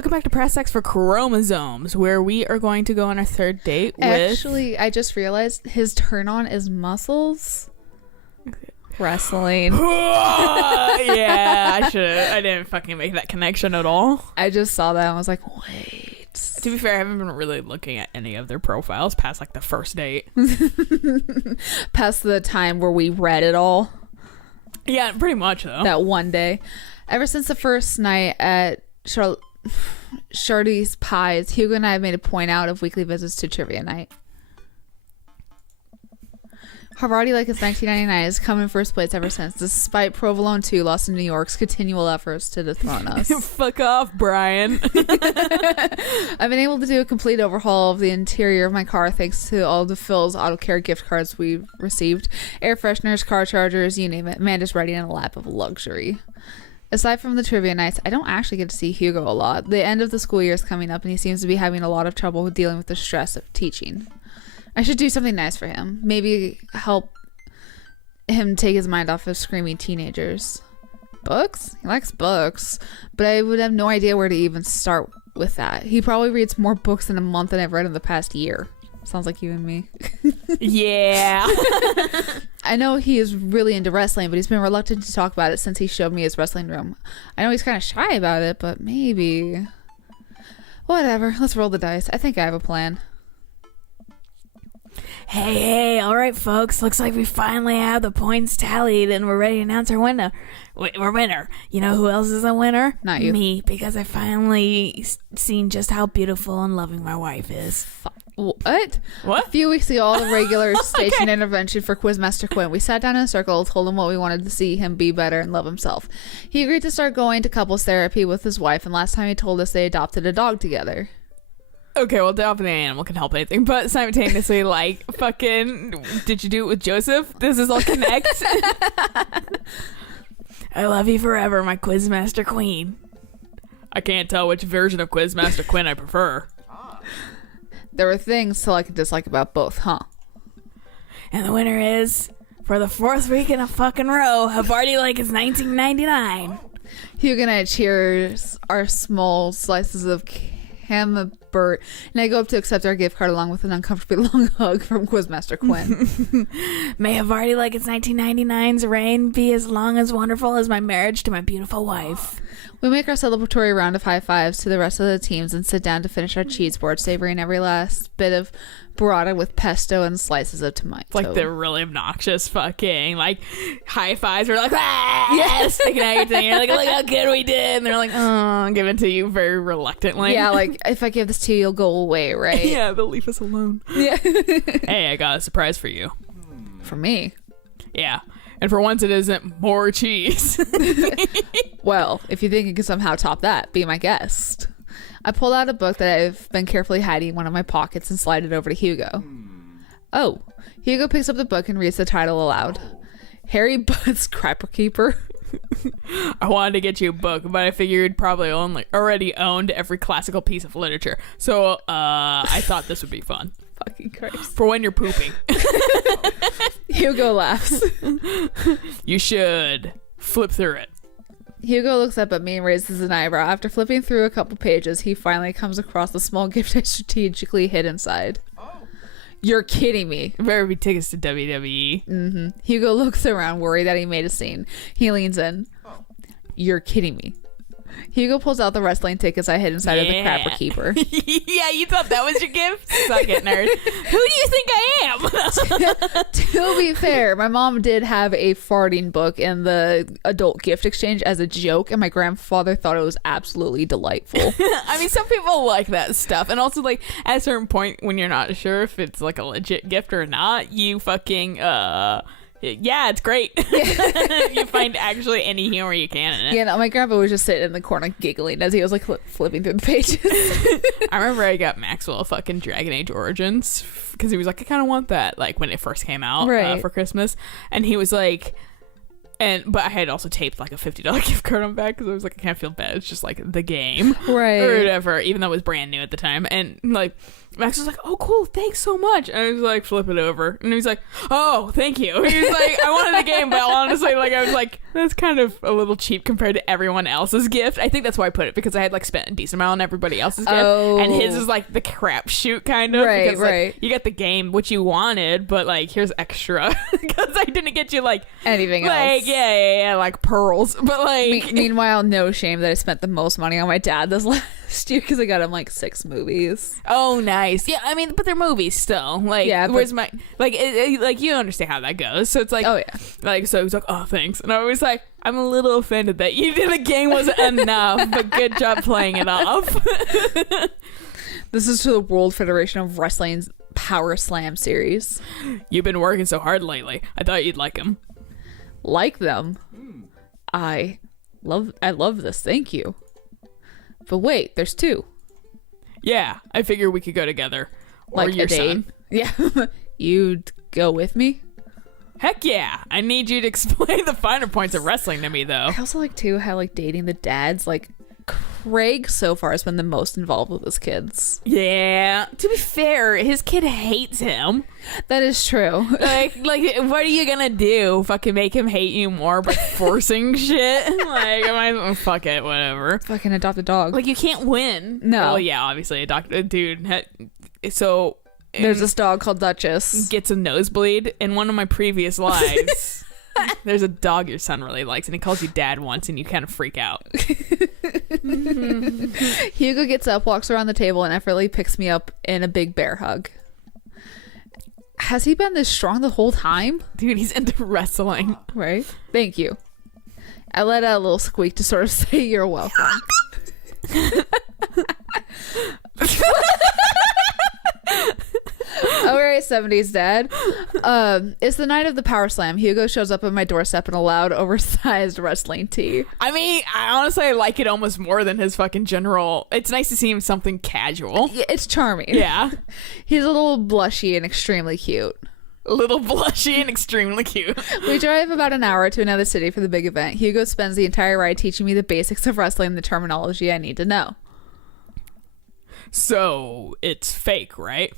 welcome back to Press X for Chromosomes, where we are going to go on our third date with... Actually, I just realized his turn on is muscles. Wrestling. Yeah, I didn't fucking make that connection at all. I just saw that and I was like, wait. To be fair, I haven't been really looking at any of their profiles past like the first date. Past the time where we read it all. Yeah, pretty much though. That one day. Ever since the first night at Shardy's Pies, Hugo and I have made a point out of weekly visits to trivia night. Havarti, like it's 1999, has come in first place ever since, despite Provolone 2 lost in New York's continual efforts to dethrone us. Fuck off, Brian. I've been able to do a complete overhaul of the interior of my car thanks to all the Phil's Auto Care gift cards we received. Air fresheners, car chargers, you name it. Amanda's riding in a lap of luxury. Aside from the trivia nights, I don't actually get to see Hugo a lot. The end of the school year is coming up and he seems to be having a lot of trouble with dealing with the stress of teaching. I should do something nice for him. Maybe help him take his mind off of screaming teenagers. Books? He likes books, but I would have no idea where to even start with that. He probably reads more books in a month than I've read in the past year. Sounds like you and me. Yeah. I know he is really into wrestling, but he's been reluctant to talk about it since he showed me his wrestling room. I know he's kind of shy about it, but maybe... Whatever, let's roll the dice. I think I have a plan. Hey, all right, folks. Looks like we finally have the points tallied and we're ready to announce our winner. We're winner. You know who else is a winner? Not you. Me, because I finally seen just how beautiful and loving my wife is. What? What? A few weeks ago, all the regular station intervention for Quizmaster Quinn. We sat down in a circle, told him what we wanted to see him be better and love himself. He agreed to start going to couples therapy with his wife, and last time he told us they adopted a dog together. Okay, well, adopting an animal can help anything, but simultaneously, like, fucking, did you do it with Joseph? This is all connect. I love you forever, my Quizmaster Queen. I can't tell which version of Quizmaster Quinn I prefer. There were things to like and dislike about both, huh? And the winner is, for the fourth week in a fucking row, a party like it's 1999. Hugo and I cheers our small slices of camembert, and I go up to accept our gift card along with an uncomfortably long hug from Quizmaster Quinn. May a party like it's 1999's reign be as long as wonderful as my marriage to my beautiful wife. We make our celebratory round of high fives to the rest of the teams and sit down to finish our cheese board, savoring every last bit of burrata with pesto and slices of tomato. It's like the really obnoxious fucking like high fives. We're like, ah, yes, sticking out your thing. You're like, look how good we did. And they're like, oh, give it to you very reluctantly. Yeah, like if I give this to you, you'll go away, right? Yeah, they'll leave us alone. Yeah. Hey, I got a surprise for you. For me. Yeah. And for once, it isn't more cheese. Well, if you think you can somehow top that, be my guest. I pulled out a book that I've been carefully hiding in one of my pockets and slide it over to Hugo. Oh. Hugo picks up the book and reads the title aloud. Harry Butt's Crapper Keeper. I wanted to get you a book, but I figured probably already owned every classical piece of literature. So I thought this would be fun. Fucking Christ. For when you're pooping. Hugo laughs. You should flip through it. Hugo looks up at me and raises an eyebrow. After flipping through a couple pages, he finally comes across the small gift I strategically hid inside. Oh. You're kidding me. Better be tickets to WWE. Mm-hmm. Hugo looks around, worried that he made a scene. He leans in. Oh. You're kidding me. Hugo pulls out the wrestling tickets I hid inside of the Crapper Keeper. Yeah, you thought that was your gift? Suck it, nerd. Who do you think I am? To be fair, my mom did have a farting book in the adult gift exchange as a joke, and my grandfather thought it was absolutely delightful. I mean, some people like that stuff. And also, like, at a certain point when you're not sure if it's, like, a legit gift or not, you fucking, yeah, it's great. You find actually any humor you can in it. Yeah, no, my grandpa was just sitting in the corner giggling as he was like flipping through the pages. I remember I got Maxwell fucking Dragon Age Origins because he was like, I kind of want that, like when it first came out for Christmas. And he was like, But I had also taped like a $50 gift card on back because I was like, I can't feel bad. It's just like the game, Right. or whatever. Even though it was brand new at the time, and like Max was like, "Oh, cool, thanks so much." And I was like, "Flip it over," and he was like, "Oh, thank you." He was like, "I wanted a game," but honestly, like I was like, "That's kind of a little cheap compared to everyone else's gift." I think that's why I put it, because I had like spent a decent amount on everybody else's gift, and his is like the crapshoot kind of. Right, because, like, right. you got the game which you wanted, but like here's extra because I didn't get you like Anything like else. yeah, like pearls, but like Meanwhile, no shame that I spent the most money on my dad this last year because I got him like 6 movies. oh nice, yeah. I mean, but they're movies still. Like, Yeah, but- where's my like like you understand how that goes. So it's like, Oh, yeah. like so he's like, oh thanks, and I was like, I'm a little offended that you did the game wasn't enough, but good job playing it off. This is to the World Federation of Wrestling's Power Slam series. You've been working so hard lately. I thought you'd like them. Like them. I love this. Thank you. But wait, there's 2. Yeah, I figure we could go together. Or Like your a date. son. Yeah. You'd go with me? Heck yeah. I need you to explain the finer points of wrestling to me, though. I also like too how like dating the dads, like Craig so far has been the most involved with his kids. Yeah. To be fair, his kid hates him. That is true. Like, what are you gonna do? Fucking make him hate you more by forcing shit? Like, fuck it, whatever. Fucking adopt a dog. Like, you can't win. No. Well, yeah, obviously, dude. So There's this dog called Duchess. gets a nosebleed in one of my previous lives. There's a dog your son really likes, and he calls you dad once, and you kind of freak out. Hugo gets up, walks around the table, and effortlessly picks me up in a big bear hug. Has he been this strong the whole time? Dude, he's into wrestling. Right? Thank you. I let out a little squeak to sort of say you're welcome. Alright, 70s dad. It's the night of the Power Slam. Hugo shows up at my doorstep in a loud, oversized wrestling tee. I mean, I honestly like it almost more than his fucking general. It's nice to see him something casual. Yeah, it's charming. Yeah. He's a little blushy and extremely cute. A little blushy and extremely cute. We drive about an hour to another city for the big event. Hugo spends the entire ride teaching me the basics of wrestling and the terminology I need to know. So, it's fake, right?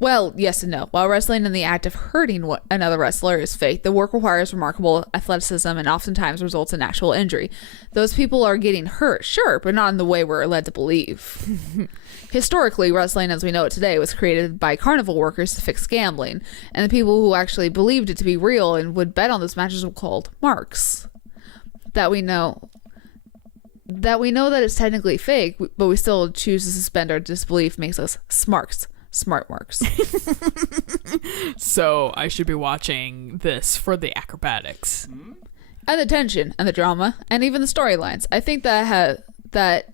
Well, yes and no. While wrestling in the act of hurting another wrestler is fake, the work requires remarkable athleticism and oftentimes results in actual injury. Those people are getting hurt, sure, but not in the way we're led to believe. Historically, wrestling as we know it today was created by carnival workers to fix gambling, and the people who actually believed it to be real and would bet on those matches were called marks. That we know that it's technically fake, but we still choose to suspend our disbelief makes us smart marks. So, I should be watching this for the acrobatics. And the tension and the drama and even the storylines. I think that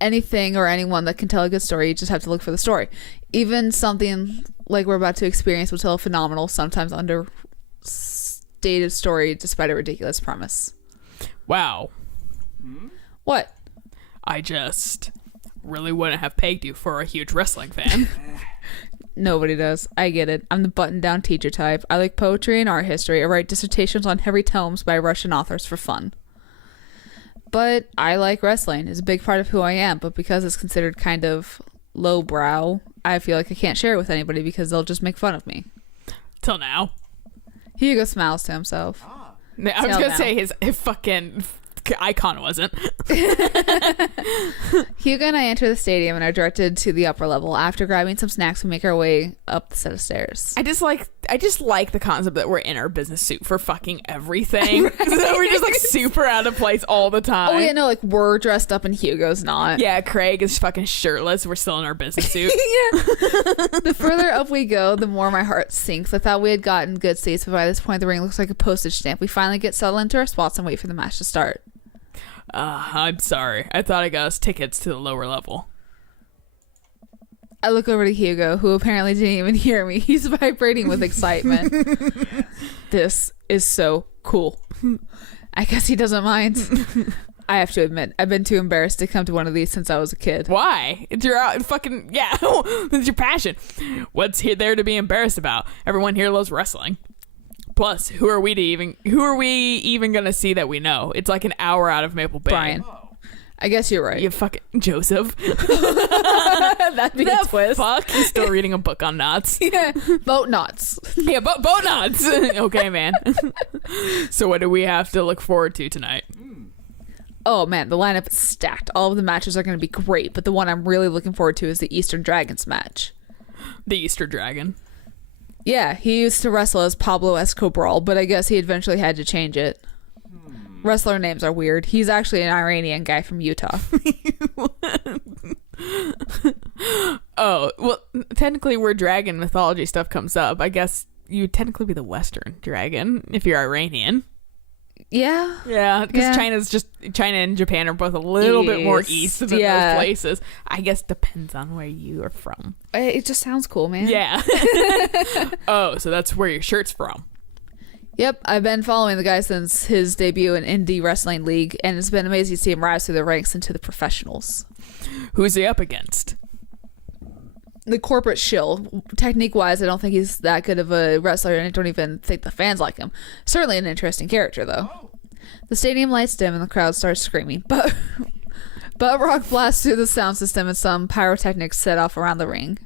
anything or anyone that can tell a good story, you just have to look for the story. Even something like we're about to experience will tell a phenomenal, sometimes understated story despite a ridiculous premise. Wow. What? I just really wouldn't have pegged you for a huge wrestling fan. Nobody does. I get it. I'm the button-down teacher type. I like poetry and art history. I write dissertations on heavy tomes by Russian authors for fun. But I like wrestling. It's a big part of who I am, but because it's considered kind of lowbrow, I feel like I can't share it with anybody because they'll just make fun of me. Till now. Hugo smiles to himself. I was Till gonna now. say his fucking icon wasn't. Hugo and I enter the stadium and are directed to the upper level. After grabbing some snacks, we make our way up the set of stairs. I just like the concept that we're in our business suit for fucking everything. Right. So we're just like super out of place all the time. Oh yeah, no, like we're dressed up and Hugo's not. Yeah, Craig is fucking shirtless. We're still in our business suit. Yeah. The further up we go, the more my heart sinks. I thought we had gotten good seats, but by this point the ring looks like a postage stamp. We finally get settled into our spots and wait for the match to start. I'm sorry. I thought I got us tickets to the lower level. I look over to Hugo, who apparently didn't even hear me. He's vibrating with excitement. This is so cool. I guess he doesn't mind. I have to admit, I've been too embarrassed to come to one of these since I was a kid. Why? It's your fucking, yeah, it's your passion. What's there to be embarrassed about? Everyone here loves wrestling. Plus, who are we even gonna see that we know? It's like an hour out of Maple Bay. Brian. I guess you're right. You fucking Joseph. That'd be a twist. Fuck, he's still reading a book on knots. Yeah. Boat knots. Yeah, boat knots. Okay, man. So what do we have to look forward to tonight? Oh man, the lineup is stacked. All of the matches are going to be great, but the one I'm really looking forward to is the Eastern Dragons match. The Easter Dragon. Yeah, he used to wrestle as Pablo Escobar, but I guess he eventually had to change it. Wrestler names are weird. He's actually an Iranian guy from Utah. Oh, well, technically where dragon mythology stuff comes up, I guess you'd technically be the Western dragon if you're Iranian. Yeah. Yeah, because China and Japan are both a little bit more east than those places. I guess depends on where you are from. It just sounds cool, man. Yeah. Oh, so that's where your shirt's from. Yep, I've been following the guy since his debut in Indie Wrestling League, and it's been amazing to see him rise through the ranks into the professionals. Who's he up against? The corporate shill. Technique-wise, I don't think he's that good of a wrestler, and I don't even think the fans like him. Certainly an interesting character, though. The stadium lights dim, and the crowd starts screaming, but rock blasts through the sound system, and some pyrotechnics set off around the ring.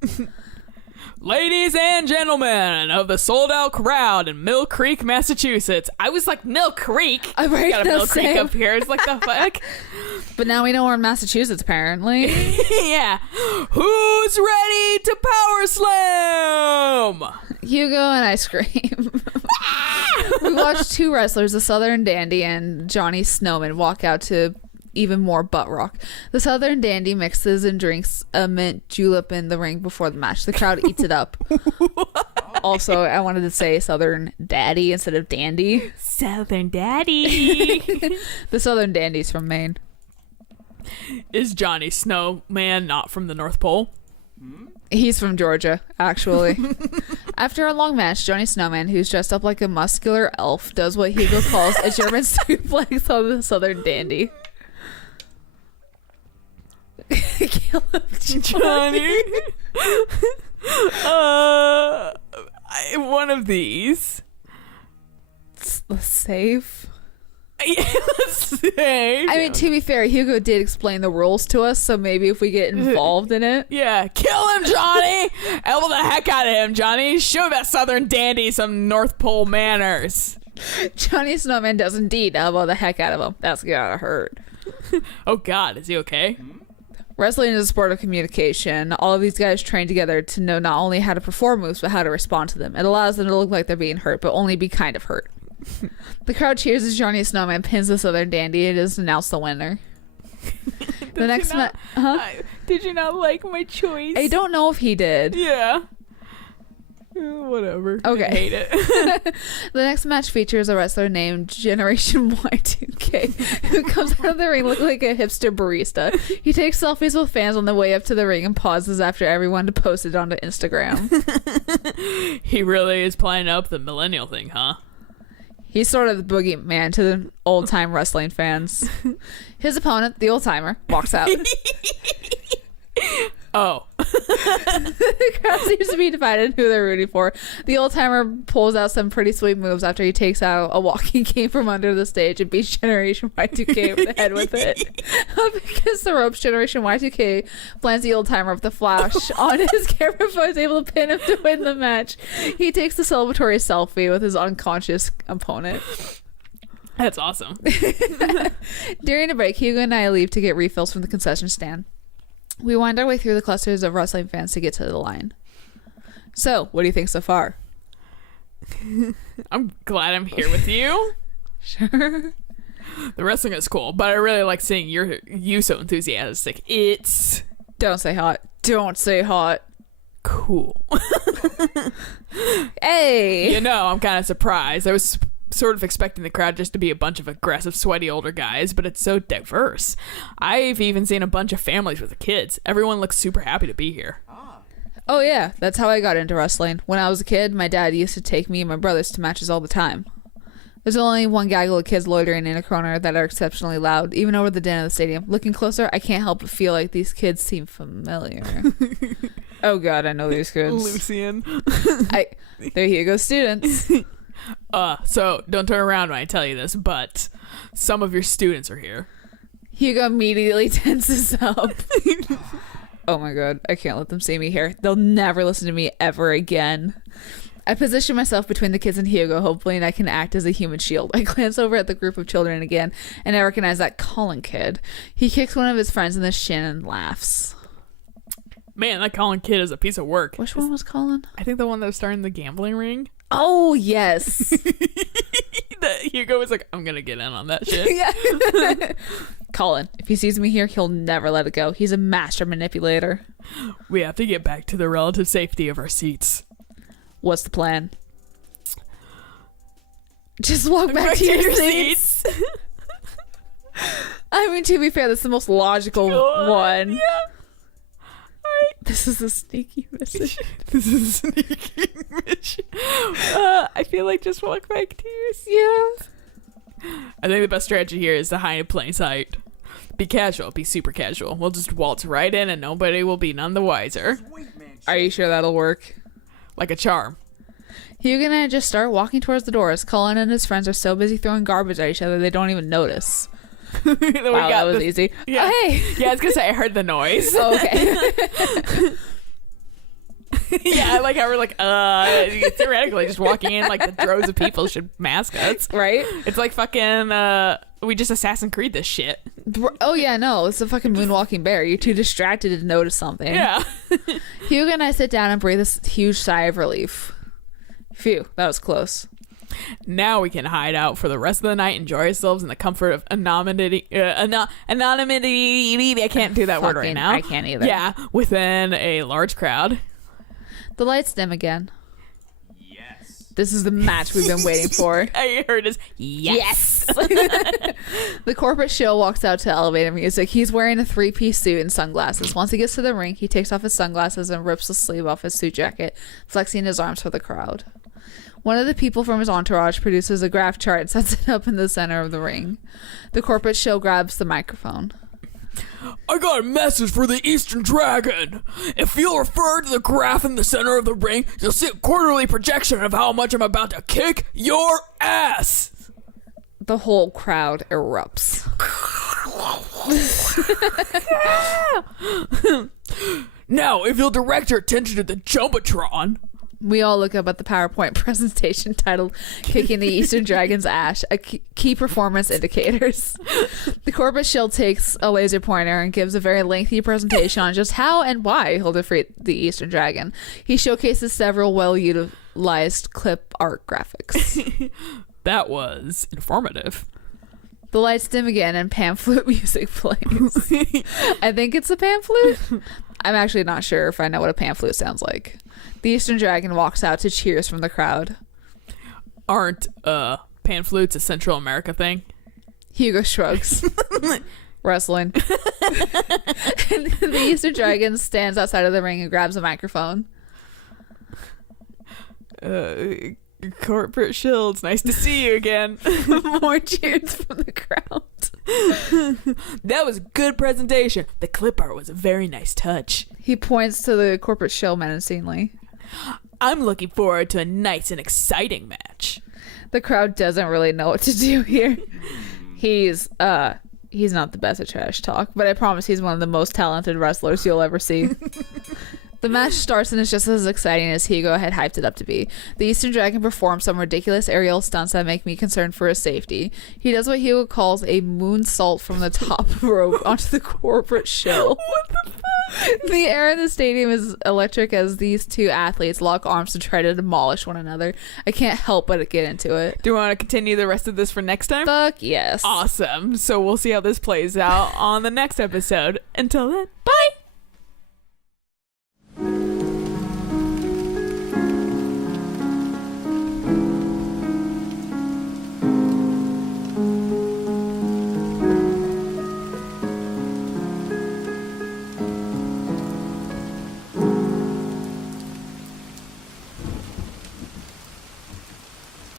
Ladies and gentlemen of the sold-out crowd in Mill Creek, Massachusetts. I was like, Mill Creek? I'm right, got a Mill Creek up here. It's like, the fuck? But now we know we're in Massachusetts, apparently. Yeah. Who's ready to power slam? Hugo and ice cream. We watched two wrestlers, the Southern Dandy and Johnny Snowman, walk out to even more butt rock. The Southern Dandy mixes and drinks a mint julep in the ring before the match. The crowd eats it up. Also, I wanted to say Southern Daddy instead of Dandy. Southern Daddy. The Southern Dandy's from Maine. Is Johnny Snowman not from the North Pole? He's from Georgia, actually. After a long match, Johnny Snowman, who's dressed up like a muscular elf, does what Hugo calls a German suplex on the Southern Dandy. Kill him, Johnny. One of these. Let's save. Yeah, let's say. I mean, to be fair, Hugo did explain the rules to us, so maybe if we get involved in it. Yeah, kill him, Johnny. Elbow the heck out of him, Johnny. Show that Southern Dandy some North Pole manners. Johnny Snowman does indeed elbow the heck out of him. That's gotta hurt. Oh God, is he okay? Wrestling is a sport of communication. All of these guys train together to know not only how to perform moves, but how to respond to them. It allows them to look like they're being hurt, but only be kind of hurt. The crowd cheers as Johnny Snowman pins the Southern Dandy and is announced the winner. The next match. Did you not like my choice? I don't know if he did. Yeah. Whatever. Okay. I hate it. The next match features a wrestler named Generation Y2K who comes out of the ring looking like a hipster barista. He takes selfies with fans on the way up to the ring and pauses after everyone to post it onto Instagram. He really is playing up the millennial thing, huh? He's sort of the boogeyman to the old-time wrestling fans. His opponent, the old-timer, walks out. Oh. The crowd seems to be divided who they're rooting for. The old-timer pulls out some pretty sweet moves after he takes out a walking cane from under the stage and beats Generation Y2K over the head with it. Because the ropes, Generation Y2K plants the old-timer with the flash on his camera phone, is able to pin him to win the match. He takes the celebratory selfie with his unconscious opponent. That's awesome. During a break, Hugo and I leave to get refills from the concession stand. We wind our way through the clusters of wrestling fans to get to the line. So, what do you think so far? I'm glad I'm here with you. Sure. The wrestling is cool, but I really like seeing you so enthusiastic. It's... Don't say hot. Don't say hot. Cool. Hey! You know, I'm kind of surprised. I was sort of expecting the crowd just to be a bunch of aggressive, sweaty older guys, but it's so diverse. I've even seen a bunch of families with kids. Everyone looks super happy to be here. Oh yeah, that's how I got into wrestling. When I was a kid, my dad used to take me and my brothers to matches all the time. There's only one gaggle of kids loitering in a corner that are exceptionally loud, even over the din of the stadium. Looking closer, I can't help but feel like these kids seem familiar. Oh god, I know these kids. Lucian. There you go, students. So don't turn around when I tell you this, but some of your students are here. Hugo immediately tenses up. Oh my god, I can't let them see me here. They'll never listen to me ever again. I position myself between the kids and Hugo, hoping I can act as a human shield. I glance over at the group of children again, and I recognize that Colin kid. He kicks one of his friends in the shin and laughs. Man, that Colin kid is a piece of work. Which one was Colin? I think the one that was starting the gambling ring. Oh, yes. Hugo was like, I'm gonna get in on that shit. Yeah. Colin, if he sees me here, he'll never let it go. He's a master manipulator. We have to get back to the relative safety of our seats. What's the plan? Just walk back to your seats. I mean, to be fair, that's the most logical one. Yeah. This is a sneaky mission. This is a sneaky mission. I feel like just walk back to your seats. Yeah. I think the best strategy here is to hide in plain sight. Be casual. Be super casual. We'll just waltz right in and nobody will be none the wiser. Are you sure that'll work? Like a charm. Hugo and I just start walking towards the doors. Colin and his friends are so busy throwing garbage at each other they don't even notice. Wow, that was easy. Yeah. Oh, hey. Yeah, I was gonna say I heard the noise. Oh, okay. Yeah, I like how we're like, theoretically just walking in like the droves of people should mask us. Right? It's like fucking, we just Assassin's Creed this shit. Oh, yeah, no. It's a fucking moonwalking bear. You're too distracted to notice something. Yeah. Hugo and I sit down and breathe this huge sigh of relief. Phew, that was close. Now we can hide out for the rest of the night, enjoy ourselves in the comfort of anonymity. Anonymity. I can't do that word right now. I can't either. Yeah, within a large crowd. The lights dim again. Yes. This is the match we've been waiting for. I heard his yes. The corporate shill walks out to elevator music. He's wearing a 3-piece suit and sunglasses. Once he gets to the ring, he takes off his sunglasses and rips the sleeve off his suit jacket, flexing his arms for the crowd. One of the people from his entourage produces a graph chart and sets it up in the center of the ring. The corporate shill grabs the microphone. I got a message for the Eastern Dragon. If you'll refer to the graph in the center of the ring, you'll see a quarterly projection of how much I'm about to kick your ass. The whole crowd erupts. Now, if you'll direct your attention to the Jumbotron. We all look up at the PowerPoint presentation titled Kicking the Eastern Dragon's Ash, a key performance indicators. The corporate shield takes a laser pointer and gives a very lengthy presentation on just how and why he'll defeat the Eastern Dragon. He showcases several well-utilized clip art graphics. That was informative. The lights dim again and pan flute music plays. I think it's a pan flute. I'm actually not sure if I know what a pan flute sounds like. The Eastern Dragon walks out to cheers from the crowd. Aren't pan flutes a Central America thing? Hugo shrugs. Wrestling. And the Eastern Dragon stands outside of the ring and grabs a microphone. Corporate shields, nice to see you again. More cheers from the crowd. That was a good presentation. The clip art was a very nice touch. He points to the corporate shill menacingly. I'm looking forward to a nice and exciting match. The crowd doesn't really know what to do here. He's not the best at trash talk, but I promise he's one of the most talented wrestlers you'll ever see. The match starts and is just as exciting as Hugo had hyped it up to be. The Eastern Dragon performs some ridiculous aerial stunts that make me concerned for his safety. He does what Hugo calls a moonsault from the top rope onto the corporate shill. What the fuck? The air in the stadium is electric as these two athletes lock arms to try to demolish one another. I can't help but get into it. Do you want to continue the rest of this for next time? Fuck yes. Awesome. So we'll see how this plays out on the next episode. Until then, bye!